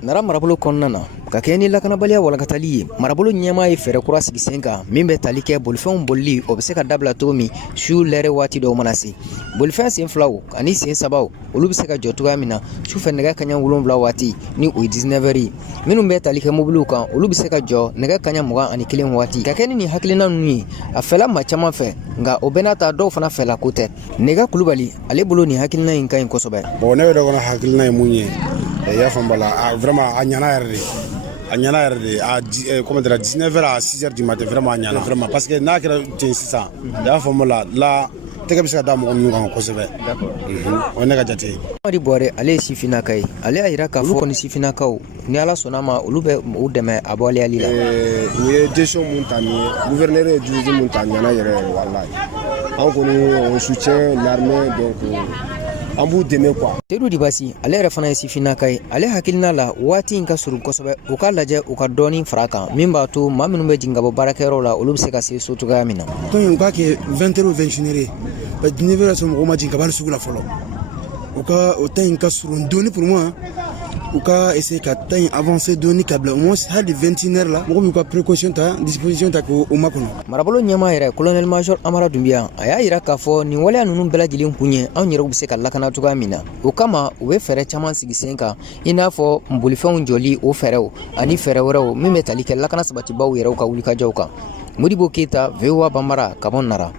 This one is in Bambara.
Nara marabolo kɔnɔna na ka kɛ ni lakanabaliya walankatali ye marabolo ɲɛmaa ye fɛɛrɛ kura sigi sen kan min bɛ tali kɛ bolifɛnw bolili o bɛ se ka dabila cogo min su lɛrɛ waati dɔw mana se bolifɛn sen filaw ani sen sabaw olu bɛ se ka jɔ cogoya min na sufɛ nɛgɛ kaɲɛ 7 waati ni o ye 19 heures minnu bɛ tali kɛ mobiliw kan olu bɛ se ka jɔ nɛgɛ kaɲɛ 21 waati ka kɛ ni nin hakilina ninnu ye a fɛla maa caman fɛ nka o bɛɛ n'a ta dɔw fana fɛla ko tɛ nɛgɛ kulubali ale bolo nin hakilina in ka ɲi kosɛbɛ. Bon ne yɛrɛ kɔnɔ hakilina ye mun ye i y'a faamu bala vraiment a ɲana yɛrɛ de comment dire 19 heures à 6 heures du matin vraiment a ɲana vraiment parce que n'a kɛra ten sisan i y'a faamu la tɛgɛ bɛ se ka da mɔgɔ minnu kan kosɛbɛ. O ye ne ka jate ye. Amadi Buware ale ye sifinnaka ye ale y'a jira k'a fɔ ni sifinnakaw ni ala sɔnna ma olu bɛ u dɛmɛ a bɔliyali la. Nin ye décision mun ta nin ye gouverneur ye décision mun ta ɲana yɛrɛ wallahi an kɔni on soutient l'armée donc an b'u dɛmɛ quoi. Tedu Dibasi ale yɛrɛ fana ye sifinnaka ye ale hakilina la waati in ka surun kosɛbɛ u ka lajɛ u ka dɔɔni fara kan min b'a to maa minnu bɛ jigin ka bɔ baarakɛyɔrɔ la olu bɛ se ka se so cogoya min na. Donc u k'a kɛ 20 heures ou 21 heures 19 heures sɔrɔ mɔgɔw ma jigin ka bɔ sugu la fɔlɔ o temps in ka surun dɔɔni pour moi u ka essayer ka temps in avancer dɔɔni ka bila au moins hali 21 heures la mɔgɔw b'u ka précaution ta disposition ta k'o makɔnɔ. Marabolo ɲɛmaa yɛrɛ colonel major Amara Dunbiya a y'a jira k'a fɔ nin waleya ninnu bɛɛ lajɛlen kun ye anw yɛrɛw bɛ se ka lakana cogoya min na o kama u bɛ fɛɛrɛ caman sigi sen kan i n'a fɔ bolifɛnw jɔli o fɛɛrɛw ani fɛɛrɛ wɛrɛw min bɛ tali kɛ lakana sabatibaw yɛrɛw ka wulikajɔw kan. Modibo Keita, VOA Bambara, Kabon Nara.